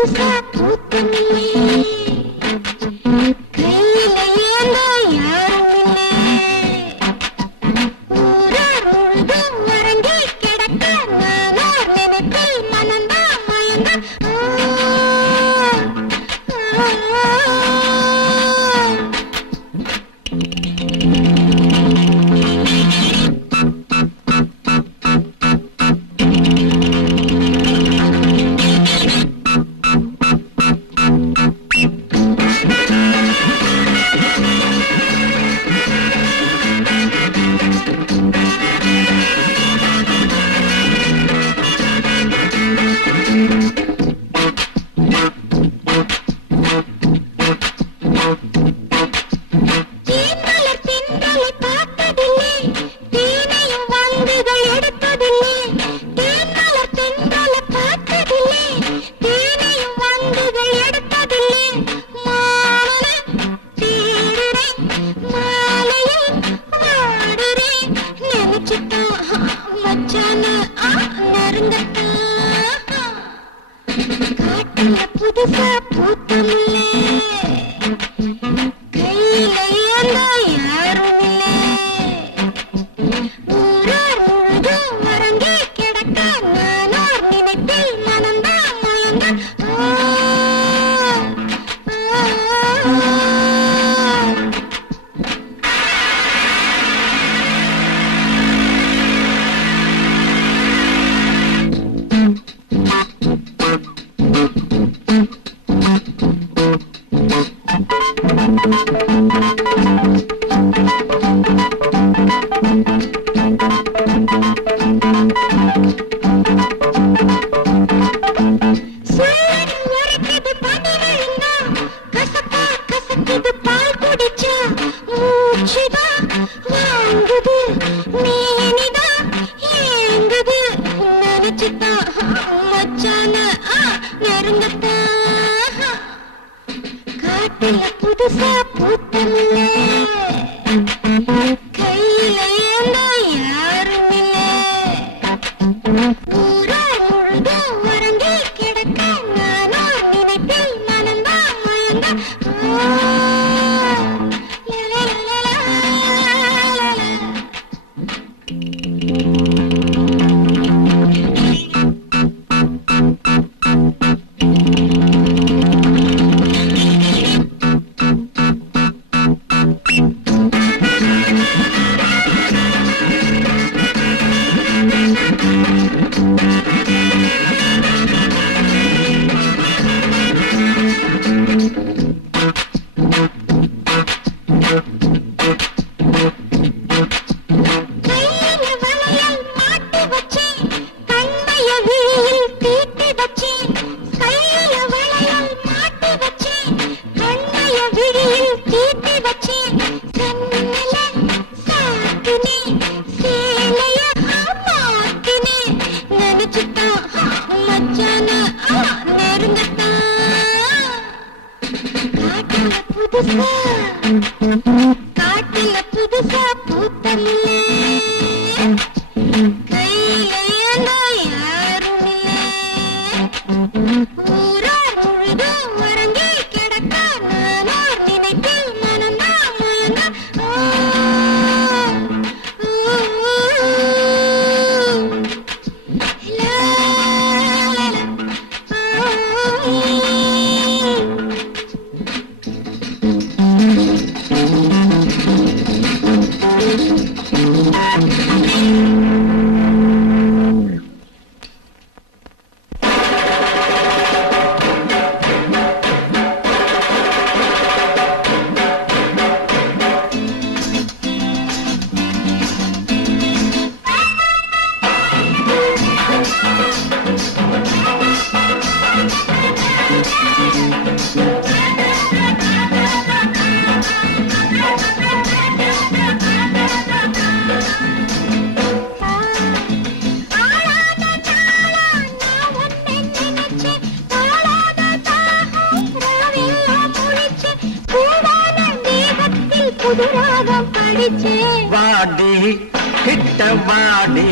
புதுசா பூத்தமில்லே கையில ஏந்த யாரும் இல்லை ஊரார் முழுதும் மறங்கி கிடக்க நானோர் நினைப்பில் மனந்தான் மயங்க புதுசா பூத்தமில்லே கையில ஏந்த யாரும் இல்லை ஊரார் முழுதும் மறங்கி கிடக்க நானோர் நினைப்பில் மனந்தான் மயங்க புதுசா பூத்தமில்லே கையில ஏந்த யாரும் இல்லை ஊரார் முழுதும் மறங்கி கிடக்க நானோர் நினைப்பில் மனந்தான் மயங்க காட்டுல புதுசா பூத்தமில்லே கையில ஏந்த யாரும் இல்லை ஊரார் முழுதும் மறங்கி கிடக்க நானோர் நினைப்பில் மனந்தான் மயங்க வாடி கிட்ட வாடி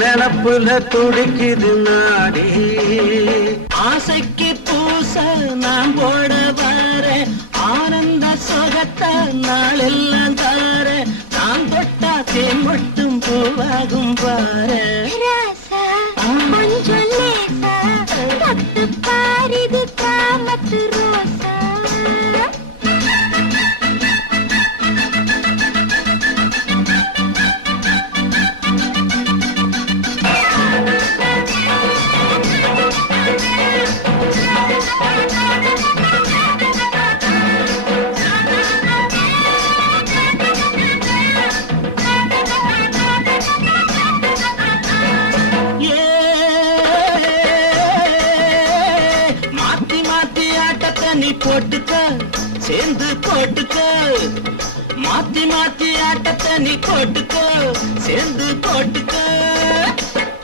நினப்புல துடிக்குது நாடி. ஆசைக்கு பூச நான் போட வர ஆனந்த சொகத்த நாளெல்லாம் தார நான் தொட்டா தேன் மட்டும் பூவாகும் பாரு. ராசா கொஞ்சம் லேசா தொட்டு பாரிது காமத்து ரோசா. நீ போட்டுக்க சேர்ந்து போட்டுக்க மாத்தி மாத்தி ஆட்டத்தை நீ போட்டுக்க சேர்ந்து போட்டுக்க.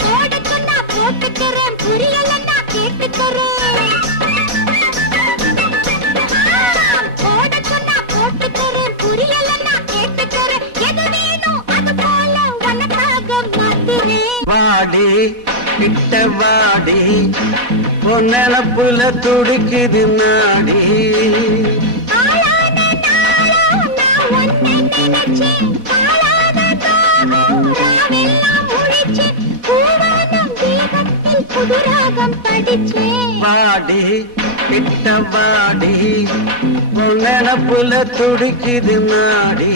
போடுக்கு நான் போட்டுக்கிறேன் புரியலன்னா கேட்டுக்கிறேன். போடுக்கு நான் போட்டுக்கிறேன் புரியலன்னா கேட்டுக்கிறேன். எது வேணும் அது போல உனக்காக மாத்துறேன். வாடி கிட்ட வாடி பொன்னப்புல துடிக்குது நாடி. ஆளான நாளும் நான் உன்னை நினைச்சேன். ஆளாத தாகம் ராவெல்லாம் முழிச்சேன். பூவானம் தீபத்தில் புதுராகம் படிச்சேன். வாடி கிட்ட வாடி பொன்னப்புல துடிக்குது நாடி.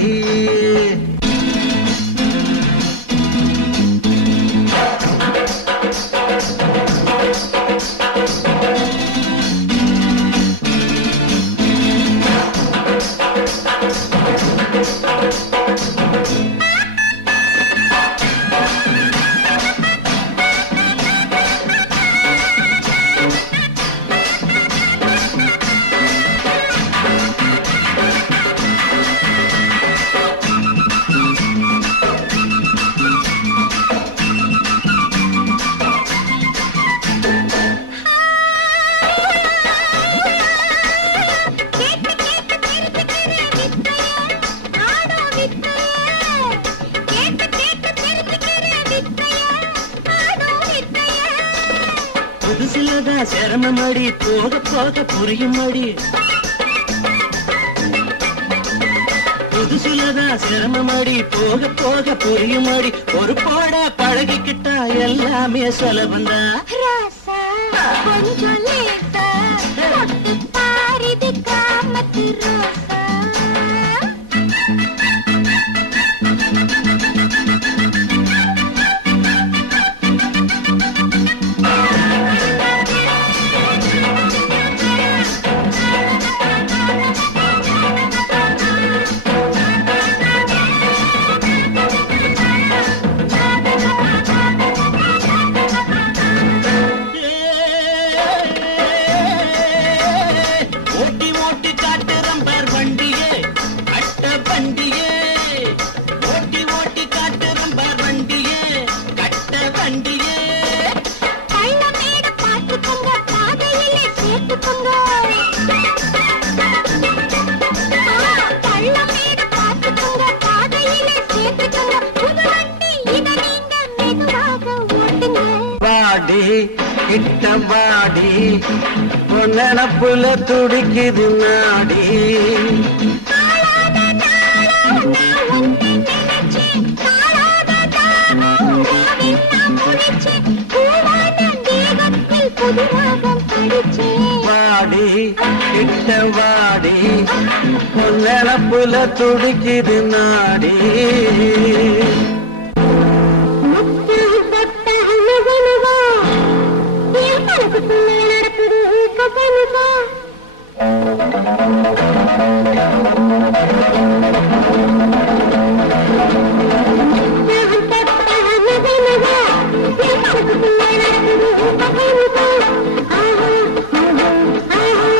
புதுசுலதான் சிரமமடி போக போக புரியுமடி. புதுசுலதான் சிரமமடி போக போக புரியுமடி. ஒரு போட பழகிக்கிட்டா எல்லாமே சுலபந்தா. ராசா கொஞ்சம் லேசா தொட்டு பாரிது காமத்து ரோசா. ஓட்டி ஓட்டி காட்டுறேன் பார் வண்டியே கட்ட வண்டியே. ஓட்டி ஓட்டி காட்டுறேன் பார் வண்டியே கட்ட வண்டியே. பள்ளமேடு பார்த்துக்கோங்க பாதையிலே சேர்த்துக்கோங்க. பள்ளமேடு பார்த்துக்கோங்க பாதையிலே சேர்த்துக்கோங்க. புது வண்டி இதை நீங்க மெதுவாக ஓட்டுங்க. வாடி கிட்ட வாடி பொன்னப்புல துடிக்குது நாடி. ஆளாத நாளும் நான் உன்னை நினைச்சேன். ஆளாத தாகம் ராவெல்லாம் முழிச்சேன். பூவானம் தேகத்தில் புதுராகம் படிச்சேன். வாடி கிட்ட வாடி பொன்னப்புல துடிக்குது நாடி. முத்தம் தொட்ட அணுகுணுகா என் மனசுக்குள்ள நடக்குது கசனுகா. முத்தம் தொட்ட அணுகுணுகா என் மனசுக்குள்ள நடக்குது கசனுகா. ஆஹா ஆஹா ஆஹா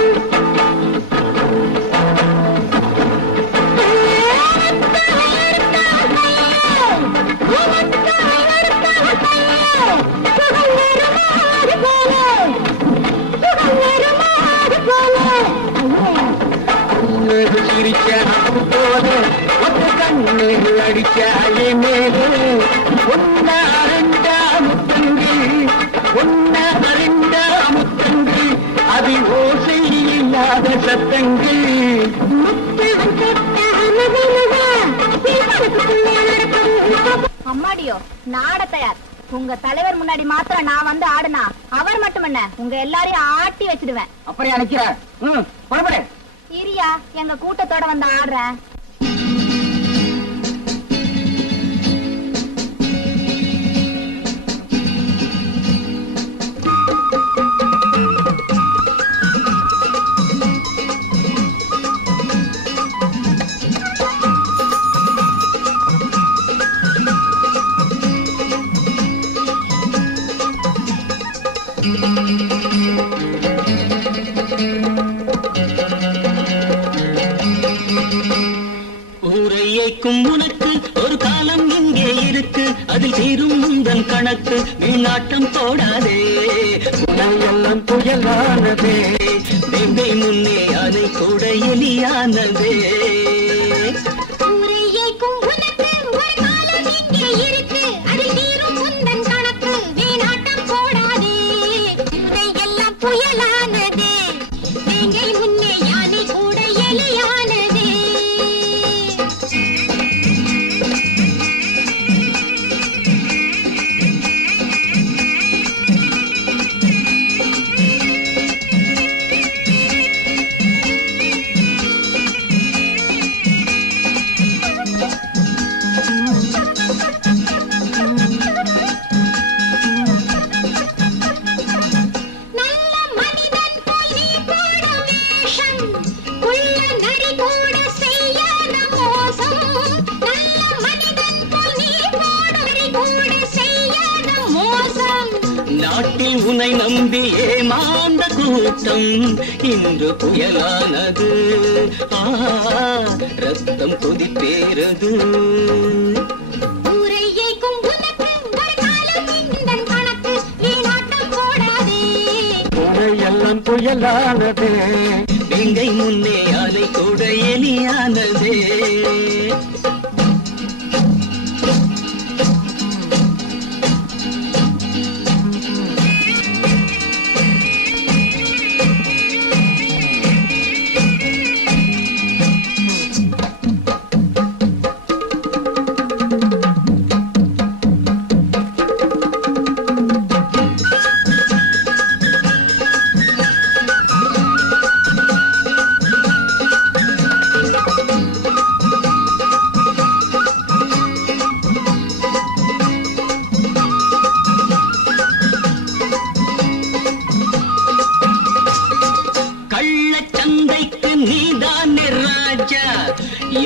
எப்படியோ நாட தயார். உங்க தலைவர் முன்னாடி மாத்திரம் நான் வந்து ஆடுனா அவர் மட்டும் என்ன உங்க எல்லாரையும் ஆட்டி வச்சிடுவேன். அப்படியே நினைக்கிற இரியா எங்க கூட்டத்தோட வந்து ஆடுறேன். உனக்கு ஒரு காலம் இங்கே இருக்கு, அதில் தீரும் முந்தன் கணக்கு. வீணாட்டம் போடாதே, உலகெல்லாம் புயலானதே, வேங்கை முன்னே அதை கூட எலியானதே. நாட்டில் உன்னை நம்பி ஏமாந்த கூட்டம் இன்று புயலானது. ரத்தம் கொதிப்பேறது. உலகெல்லாம் புயலானதே, வேங்கை முன்னே அதை கூட எலியானதே.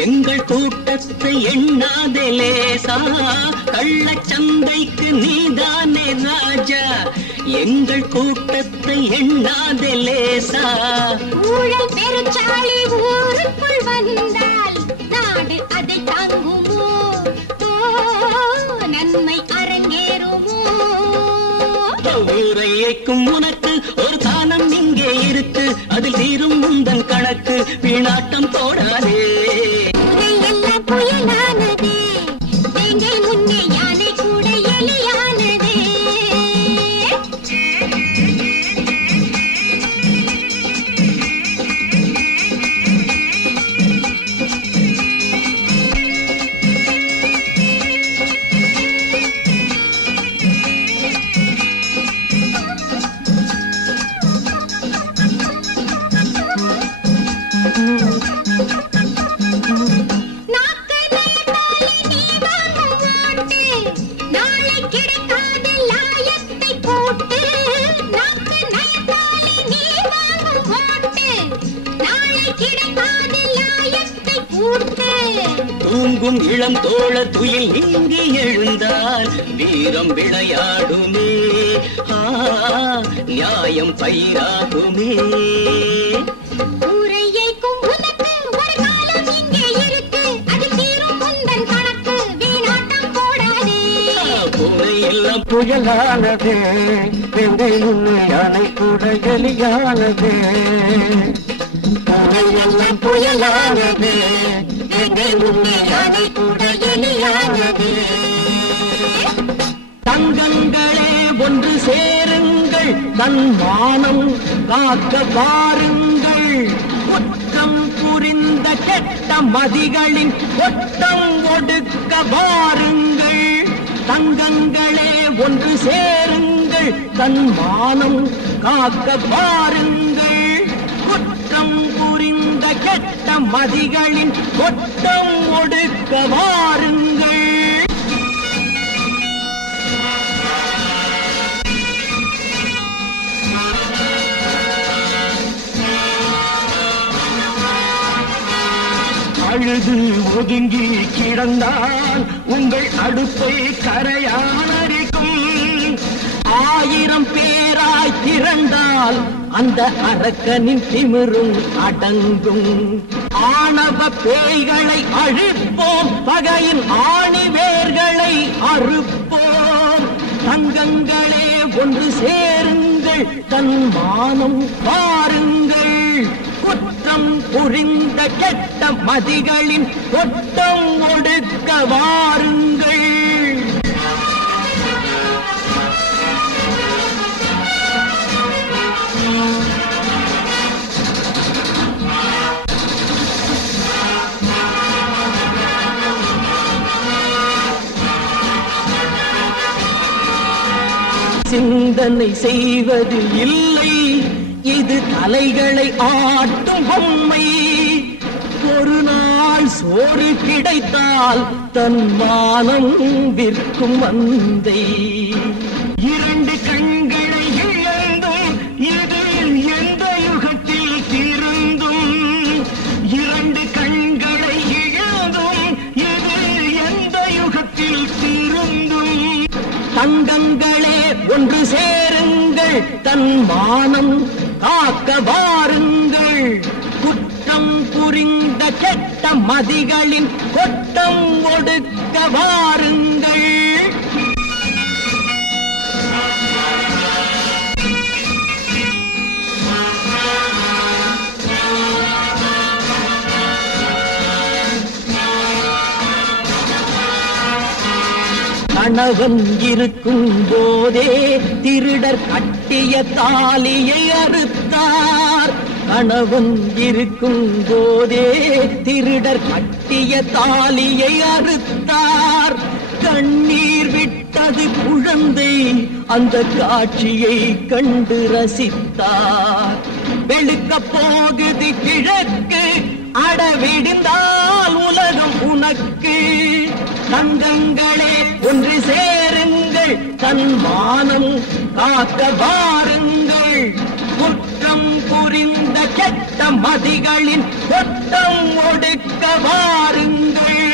எங்கள் கூட்டத்தை எண்ணாதே லேசா, கள்ளச்சந்தைக்கு நீதானே ராஜா. எங்கள் கூட்டத்தை எண்ணாதே லேசா. ஊழல் பெருச்சாளி ஊருக்குள் வந்தால் நாடு அதை தாங்குமோ? நன்மை அரங்கேறுமோ? ஊரை ஏக்கும் உனக்கு ஒரு காலம் இங்கே இருக்கு, அதில் தீரும் முந்தன் கணக்கு. வீணாட்டம் போடாதே, எல்லாம் புயலானதே, வேங்கை முன்னே யானை கூட எலியானதே. தூங்கும் இளம் தோழ துயில் நீங்கி எழுந்தால் வீரம் விளையாடுமே, நியாயம் பயிராகுமே. ஊரையைக்கும் உனக்கு ஒரு காலம் இங்கே இருக்கு, அது தீரும் முந்தன் கணக்கு. வீணாட்டம் போடாதே, பூனையெல்லாம் புயலானதே, வேங்கை முன்னே யானை கூட எலியானதே. உலகெல்லாம் புயலானதே, வேங்கை முன்னே யானை கூட எலியானதே. தங்கங்களே ஒன்று சேருங்கள், தன் மானம் காக்க பாருங்கள். குற்றம் புரிந்த கெட்ட மதிகளின் ஒட்டம் ஒடுக்க பாருங்கள். தங்கங்களே ஒன்று சேருங்கள் தன் மானம் காக்க பாருங்கள் குற்றம் புரிந்த கெட்ட மதிகளின் கொட்டம் ஒடுக்க வாருங்கள் அழுது ஒதுங்கி கிடந்தால் உங்கள் அடுப்பை கரையானரிக்கும் 1000 பேராய் திரண்டால் அந்த அரக்கனின் திமிரும் அடங்கும் ஆணவ பேய்களை அழிப்போம் பகையின் ஆணிவேர்களை அறுப்போம் தங்கங்களே ஒன்று சேருங்கள் தன் மானம் பாருங்கள் குற்றம் புரிந்த கெட்ட மதிகளின் கொட்டம் ஒடுக்க வாருங்கள் சிந்தனை செய்வது இல்லை இது தலைகளை ஆட்டும் பொம்மை ஒரு நாள் சோறு கிடைத்தால் தன் மானம் விற்கும் மந்தை 2 கண்களை இழந்தும் இது எந்த யுகத்தில் திருந்தும் 2 கண்களை இழந்தும் இது எந்த யுகத்தில் திருந்தும் தங்கங்களே ஒன்று சேருங்கள் தன் மானம் காக்க வாருங்கள் குற்றம் புரிந்த கெட்ட மதிகளின் கொட்டம் ஒடுக்க வாருங்கள் கணவன் இருக்கும் போதே திருடர் கட்டிய தாலியை அறுத்தார் கணவன் இருக்கும் போதே திருடர் கட்டிய தாலியை அறுத்தார் கண்ணீர் விட்டது குழந்தை அந்த காட்சியை கண்டு ரசித்தார் வெளுக்க போகுது கிழக்கு அடவிடிந்தால் உலகம் உனக்கு தங்கங்களே ஒன்று சேருங்கள் தன் மானம் காக்க வாருங்கள் குற்றம் புரிந்த கெட்ட மதிகளின் கொட்டம் ஒடுக்க வாருங்கள்